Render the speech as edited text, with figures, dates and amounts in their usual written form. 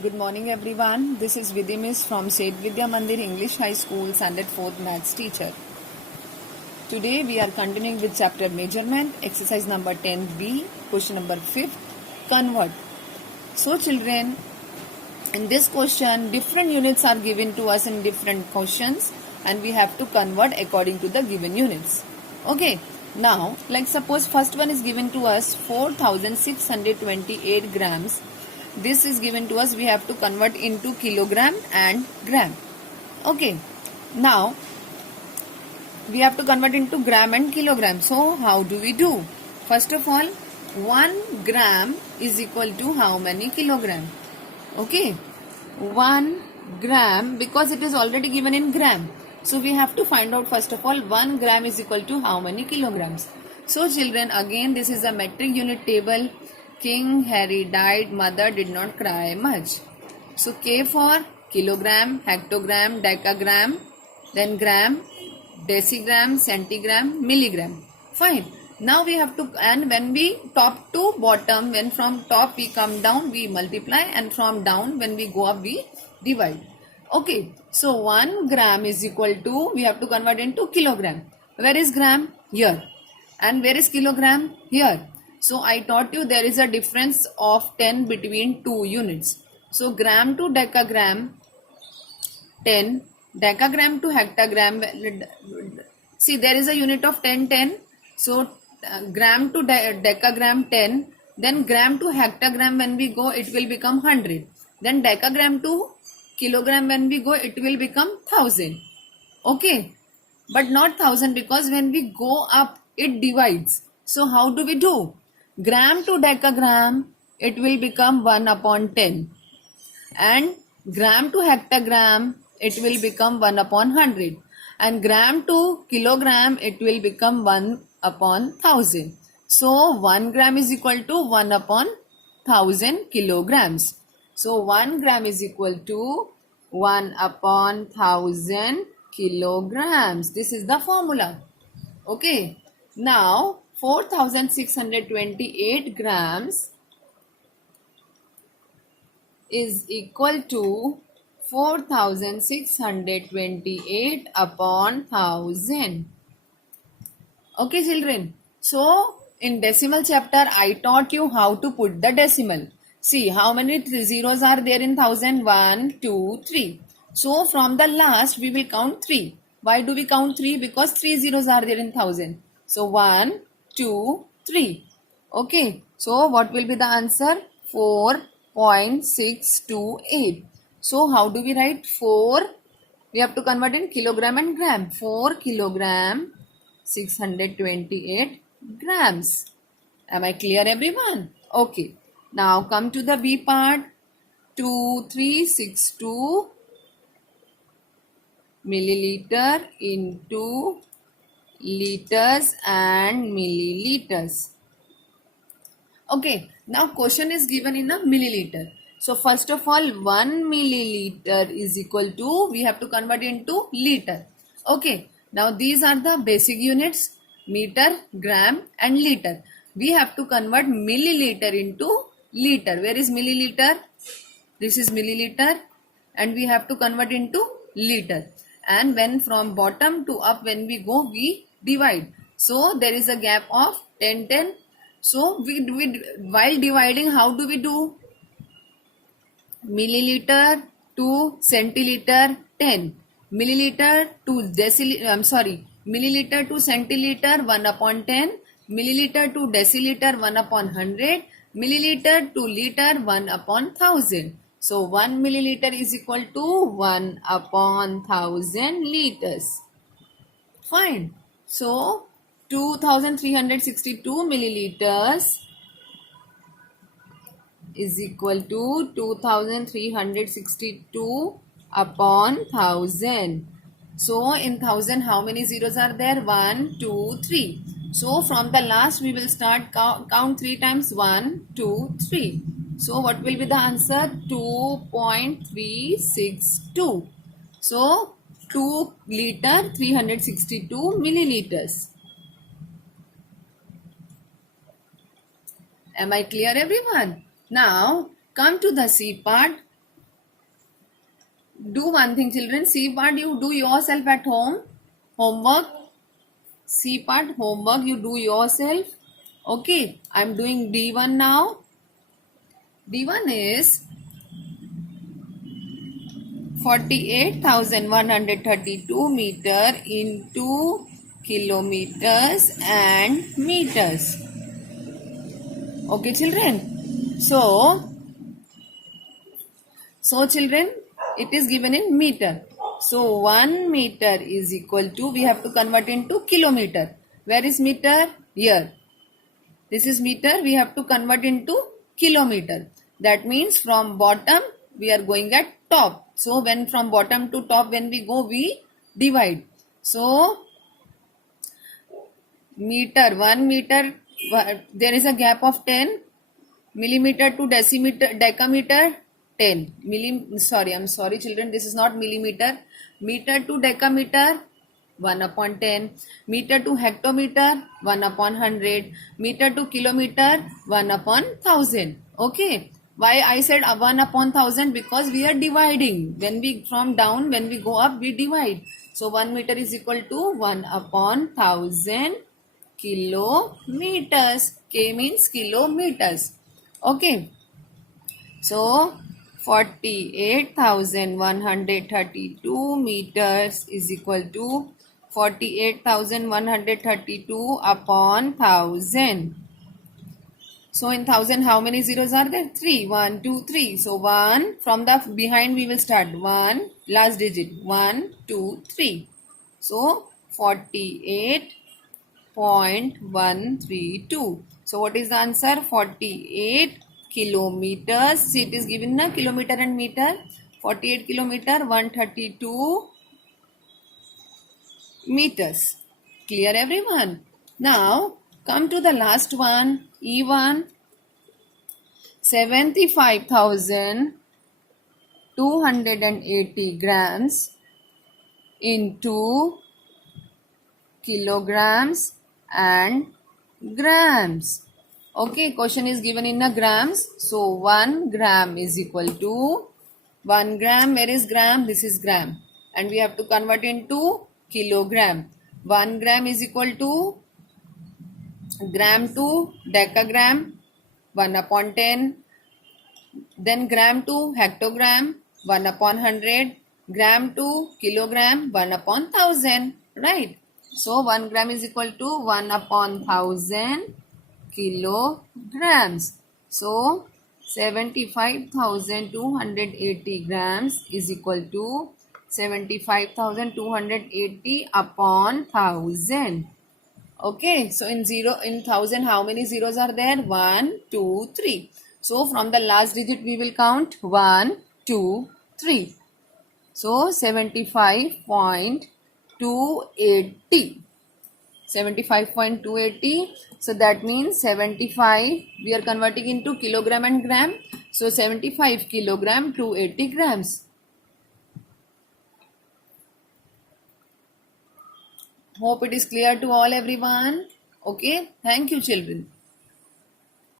Good morning everyone. This is Vidhi Miss from Seth Vidya Mandir English High School Standard 4th Maths teacher. Today we are continuing with chapter measurement, exercise number 10B, question number 5, convert. So children, in this question different units are given to us in different questions and we have to convert according to the given units. Okay. Now, like suppose first one is given to us 4628 grams. This is given to us, we have to convert into kilogram and gram. Okay. Now, we have to convert into gram and kilogram. So, how do we do? First of all, 1 gram is equal to how many kilogram? Okay. 1 gram, because it is already given in gram. So, we have to find out first of all 1 gram is equal to how many kilograms. So, children, again this is a metric unit table. King Harry died, mother did not cry much. So K for kilogram, hectogram, decagram, then gram, decigram, centigram, milligram. Fine. Now we have to, and when we top to bottom, when from top we come down, we multiply, and from down when we go up, we divide. Okay. So 1 gram is equal to, we have to convert into kilogram. Where is gram? Here. And where is kilogram? Here. So I taught you there is a difference of 10 between two units. So gram to decagram 10, decagram to hectogram. See, there is a unit of 10. So gram to decagram 10, then gram to hectogram when we go it will become 100. Then decagram to kilogram when we go it will become 1000. Okay, but not 1000 because when we go up it divides. So how do we do? Gram to decagram, it will become 1 upon 10. And gram to hectogram, it will become 1 upon 100. And gram to kilogram, it will become 1 upon 1000. So 1 gram is equal to 1 upon 1000 kilograms. So 1 gram is equal to 1 upon 1000 kilograms. This is the formula. Okay. Now 4628 grams is equal to 4628 upon 1000. Okay children. So in decimal chapter I taught you how to put the decimal. See how many zeros are there in 1000? 1, 2, 3. So from the last we will count 3. Why do we count 3? Because 3 zeros are there in 1000. So 1, 2, 3. Okay. So what will be the answer? 4.628. So how do we write 4? We have to convert in kilogram and gram. 4 kilogram, 628 grams. Am I clear everyone? Okay. Now come to the B part. 2362 milliliter into liters and milliliters. Okay, now question is given in a milliliter. So first of all 1 milliliter is equal to, we have to convert into liter. Okay, now these are the basic units, meter, gram and liter. We have to convert milliliter into liter. Where is milliliter? This is milliliter and we have to convert into liter. And when from bottom to up when we go we divide. So there is a gap of 10. So we while dividing how do we do? Milliliter to centiliter 10. Milliliter to deciliter, milliliter to centiliter 1 upon 10. Milliliter to deciliter 1 upon 100. Milliliter to liter 1 upon 1000. So 1 milliliter is equal to 1 upon 1000 liters. Fine. So 2362 milliliters is equal to 2362 upon 1000. So in 1000 how many zeros are there? 1, 2, 3. So from the last we will start count 3 times. 1, 2, 3. So what will be the answer? 2.362. So 2 liter 362 milliliters. Am I clear everyone? Now come to the C part. do one thing, children. C part you do yourself at home. Homework. C part homework you do yourself. Okay, I'm doing D1 now. D1 is 48,132 meter into kilometers and meters. Okay, children. So children, it is given in meter. So 1 meter is equal to, we have to convert into kilometer. Where is meter? Here. This is meter, we have to convert into kilometer. That means from bottom, we are going at top. So when from bottom to top, when we go, we divide. So meter, 1 meter, there is a gap of 10. Millimeter to decimeter, decameter, 10. I'm sorry children, this is not millimeter. Meter to decameter, 1 upon 10. Meter to hectometer, 1 upon 100. Meter to kilometer, 1 upon 1000. Okay. Why I said 1 upon 1000? Because we are dividing. When we from down, when we go up, we divide. So 1 meter is equal to 1 upon 1000 kilometers. K means kilometers. Okay. So 48,132 meters is equal to 48,132 upon 1000. So in 1000 how many zeros are there? 3. 1, 2, 3. So 1 from the behind we will start. 1 last digit. 1, 2, 3. So 48.132. So what is the answer? 48 kilometers. See, it is given na kilometer and meter. 48 kilometer, 132 meters. Clear everyone? Now come to the last one. E1, 75,280 grams into kilograms and grams. Okay, question is given in a grams. So 1 gram is equal to 1 gram. Where is gram? This is gram. And we have to convert into kilogram. 1 gram is equal to gram to decagram, 1 upon 10. Then gram to hectogram, 1 upon 100. Gram to kilogram, 1 upon 1000. Right? So 1 gram is equal to 1 upon 1000 kilograms. So 75,280 grams is equal to 75,280 upon 1000. Okay, so in 1000 how many zeros are there? 1, 2, 3. So from the last digit we will count 1, 2, 3. So 75.280. 75.280. So that means 75 we are converting into kilogram and gram. So 75 kilogram, 280 grams. Hope it is clear to all everyone. Okay. Thank you children.